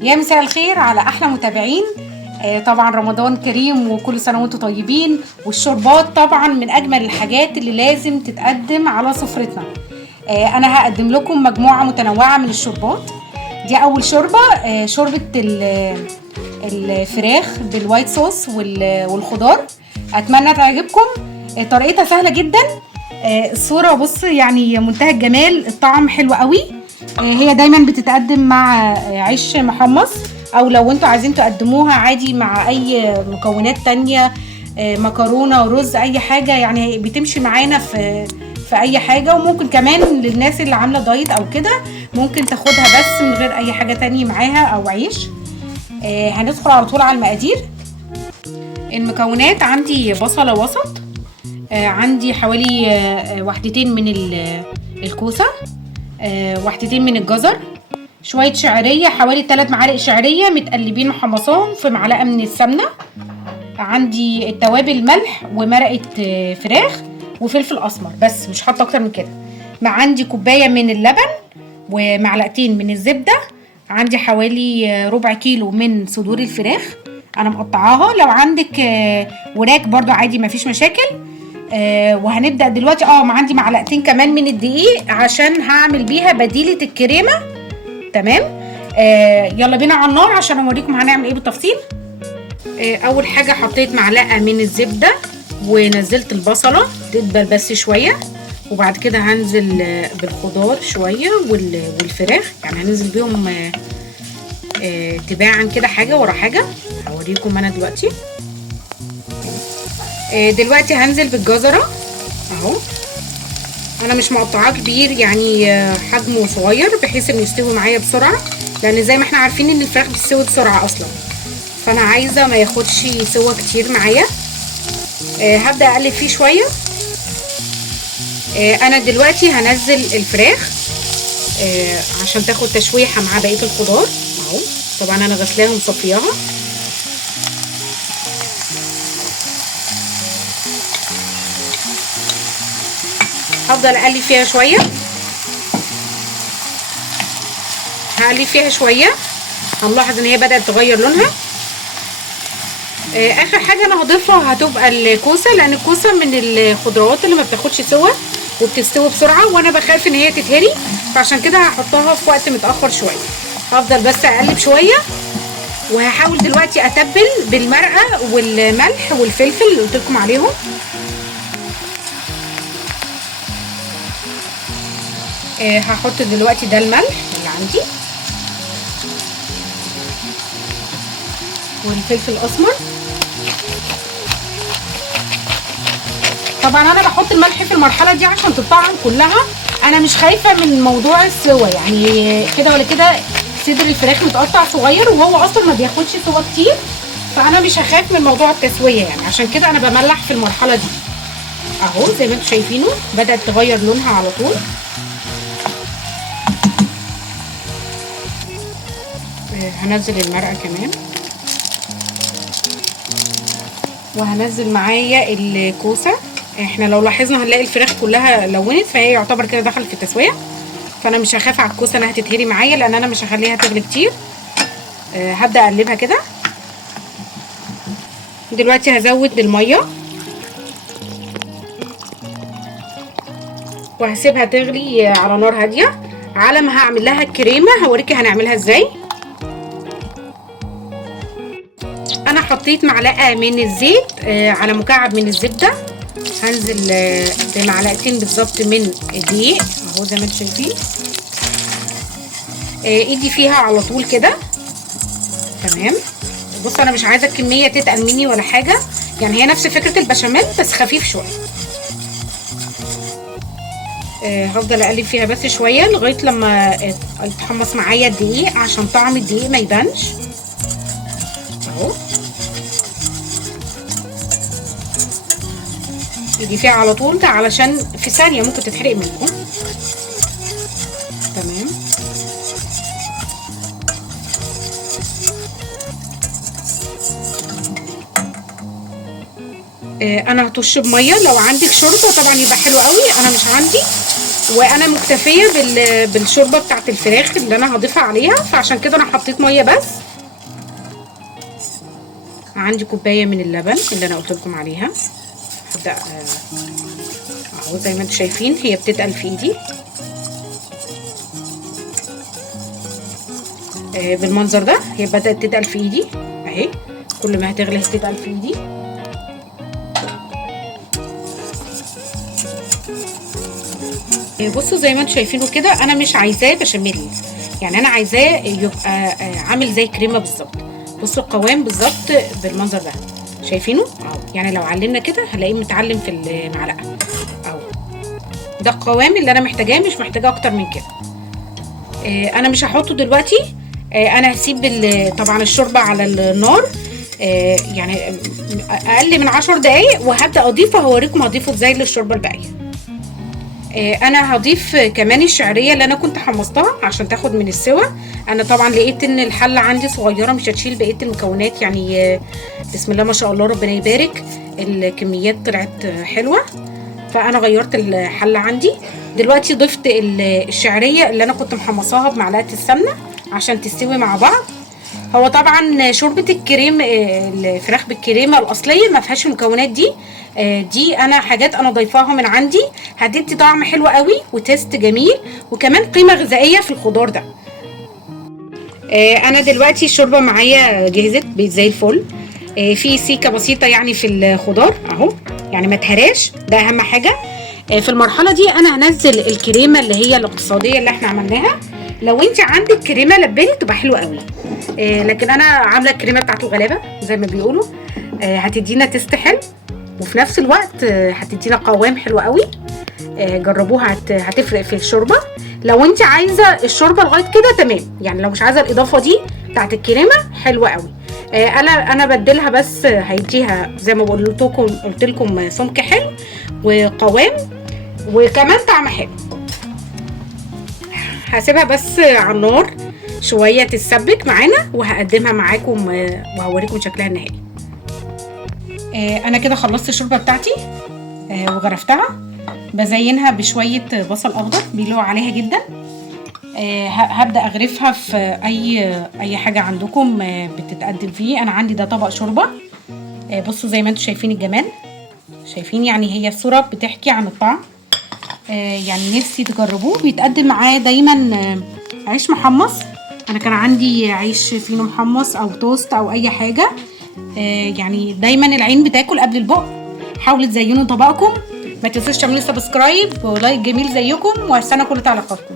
يا مساء الخير على احلى متابعين. طبعا رمضان كريم وكل سنه وانتم طيبين. والشربات طبعا من اجمل الحاجات اللي لازم تتقدم على سفرتنا. انا هقدم لكم مجموعه متنوعه من الشربات. دي اول شوربه، شوربه الفراخ بالوايت صوص والخضار. اتمنى تعجبكم. طريقتها سهله جدا. الصوره بص يعني منتهى الجمال، الطعم حلو قوي. هي دايما بتتقدم مع عيش محمص، او لو انتوا عايزين تقدموها عادي مع اي مكونات تانية، مكرونه ورز اي حاجه، يعني بتمشي معانا في اي حاجه. وممكن كمان للناس اللي عامله دايت او كده ممكن تاخدها بس من غير اي حاجه تانية معاها او عيش. هندخل على طول على المقادير. المكونات: عندي بصله وسط، عندي حوالي وحدتين من الكوسه، وحدتين من الجزر، شويه شعريه حوالي 3 معالق شعريه متقلبين محمصاهم في معلقه من السمنه، عندي التوابل ملح ومرقه فراخ وفلفل اسمر، بس مش حاطه اكتر من كده. عندي كوبايه من اللبن ومعلقتين من الزبده، عندي حوالي ربع كيلو من صدور الفراخ انا مقطعاها، لو عندك وراك برضو عادي مفيش مشاكل. وهنبدأ دلوقتي. عندي معلقتين كمان من الدقيق عشان هعمل بيها بديلة الكريمة. تمام. يلا بينا على النار عشان اوريكم هنعمل ايه بالتفصيل. اول حاجة حطيت معلقة من الزبدة ونزلت البصلة تدبل بس شوية، وبعد كده هنزل بالخضار شوية والفراخ، يعني هنزل بيهم تباعا كده حاجة ورا حاجة. هوريكم انا دلوقتي. دلوقتي هنزل بالجزرة اهو، انا مش مقطعاه كبير، يعني حجمه صغير بحيث انه يستوي معايا بسرعة، لان زي ما احنا عارفين ان الفراخ بتستوي بسرعة اصلا، فانا عايزة ما ياخدش سوا كتير معايا. هبدأ اقلب فيه شوية. انا دلوقتي هنزل الفراخ عشان تاخد تشويحة مع بقية الخضار اهو. طبعا انا غسلاها ومصفياها. هفضل اقلب فيها شويه، هقلب فيها شويه، هنلاحظ ان هي بدات تغير لونها. اخر حاجه انا هضيفها هتبقى الكوسه، لان الكوسه من الخضروات اللي ما بتاخدش سوا وبتستوي بسرعه، وانا بخاف ان هي تتهري، فعشان كده هحطها في وقت متاخر شويه. هفضل بس اقلب شويه، وهحاول دلوقتي اتبل بالمرقه والملح والفلفل اللي قلت لكم عليهم. هحط دلوقتي ده الملح اللي عندي والفلفل الاسمر. طبعا انا بحط الملح في المرحله دي عشان تطعم كلها، انا مش خايفه من موضوع السوا، يعني كده ولا كده صدر الفراخ متقطع صغير وهو اصلا ما بياخدش سوا كتير، فانا مش هخاف من موضوع التسويه، يعني عشان كده انا بملح في المرحله دي اهو. زي ما انتم شايفينه بدات تغير لونها على طول. هنزل المرقه كمان، وهنزل معايا الكوسه. احنا لو لاحظنا هنلاقي الفراخ كلها لونت، فهي يعتبر كده دخلت في التسويه، فانا مش هخاف على الكوسه انها تتهري معايا، لان انا مش هخليها تغلي كتير. هبدا اقلبها كده. دلوقتي هزود الميه وهسيبها تغلي على نار هاديه على ما هعمل لها الكريمه. هوريكي هنعملها ازاي. انا حطيت معلقه من الزيت على مكعب من الزبده، هنزل بمعلقتين بالظبط من الدقيق اهو زي ما انتم شايفين. ايدي فيها على طول كده. تمام. بصوا انا مش عايزه الكميه تتقل مني ولا حاجه، يعني هي نفس فكره البشاميل بس خفيف شويه. هفضل اقلب فيها بس شويه لغايه لما يتحمص معايا الدقيق عشان طعم الدقيق ما يبانش اهو. يجي فيها على طول ده علشان في ثانيه ممكن تتحرق منكم. تمام. انا هطش بميه، لو عندك شوربه طبعا يبقى حلو قوي، انا مش عندي وانا مكتفيه بالشوربه بتاعت الفراخ اللي انا هضيفها عليها، فعشان كده انا حطيت ميه بس. عندي كوبايه من اللبن اللي انا قلت لكم عليها. هبدا اهو زي ما انتم شايفين هي بتتقل في ايدي بالمنظر ده. هي بدات تتقل في ايدي اهي، كل ما هتغلي هتتقل في ايدي. بصوا زي ما انتم شايفينه كده، انا مش عايزاه بشاميل، يعني انا عايزاه يبقى عامل زي كريمه بالظبط. بصوا القوام بالظبط بالمنظر ده، شايفينه اهو. يعني لو علمنا كده هنلاقيه متعلم في المعلقه اهو. ده القوام اللي انا محتاجاه، مش محتاجه اكتر من كده. انا مش هحطه دلوقتي. انا هسيب طبعا الشوربه على النار يعني اقل من 10 دقايق، وهبدا اضيفه. هوريكم هضيفه ازاي للشوربه الباقيه. انا هضيف كمان الشعريه اللي انا كنت حمصتها عشان تاخد من السوا. انا طبعا لقيت ان الحله عندي صغيره مش هتشيل بقيه المكونات، يعني بسم الله ما شاء الله ربنا يبارك، الكميات طلعت حلوه. فانا غيرت الحله عندي دلوقتي. ضفت الشعريه اللي انا كنت محمصاها بمعلقه السمنه عشان تستوي مع بعض. هو طبعا شوربه الكريم الفراخ بالكريمه الاصليه ما فيهاش المكونات دي. دي انا حاجات انا ضيفاها من عندي، هتدي طعم حلو قوي وتيست جميل، وكمان قيمه غذائيه في الخضار ده. انا دلوقتي الشوربه معايا جهزت زي الفل. في سيكه بسيطه يعني في الخضار اهو، يعني ما تهراش، ده اهم حاجه. في المرحله دي انا هنزل الكريمه اللي هي الاقتصاديه اللي احنا عملناها. لو انت عندك كريمه لباني تبقى حلوه قوي، لكن انا عامله الكريمه بتاعت الغلابه زي ما بيقولوا. هتدينا تيست حلو، وفي نفس الوقت هتدينا قوام حلو قوي. جربوها هتفرق في الشوربه. لو انت عايزه الشوربه لغايه كده تمام، يعني لو مش عايزه الاضافه دي بتاعت الكريمه حلوه قوي. انا بدلها بس هيديها زي ما قلت لكم سمك حلو وقوام وكمان طعم حلو. هسيبها بس على النار شويه تتسبك معانا، وهقدمها معاكم وهوريكم شكلها النهائي. انا كده خلصت الشوربه بتاعتي وغرفتها. بزينها بشويه بصل اخضر بيلوع عليها جدا. هبدا اغرفها في اي حاجه عندكم بتتقدم فيه. انا عندي ده طبق شوربه. بصوا زي ما انتم شايفين الجمال، شايفين يعني هي الصوره بتحكي عن الطعم. يعني نفسي تجربوه. بيتقدم معاه دايما عيش محمص. انا كان عندي عيش فينو محمص او توست او اي حاجه. يعني دايما العين بتاكل قبل البق. حاولوا تزينوا طبقكم، ما تنسوش تعملوا سبسكرايب ولايك جميل زيكم، واستنى كل تعليقاتكم.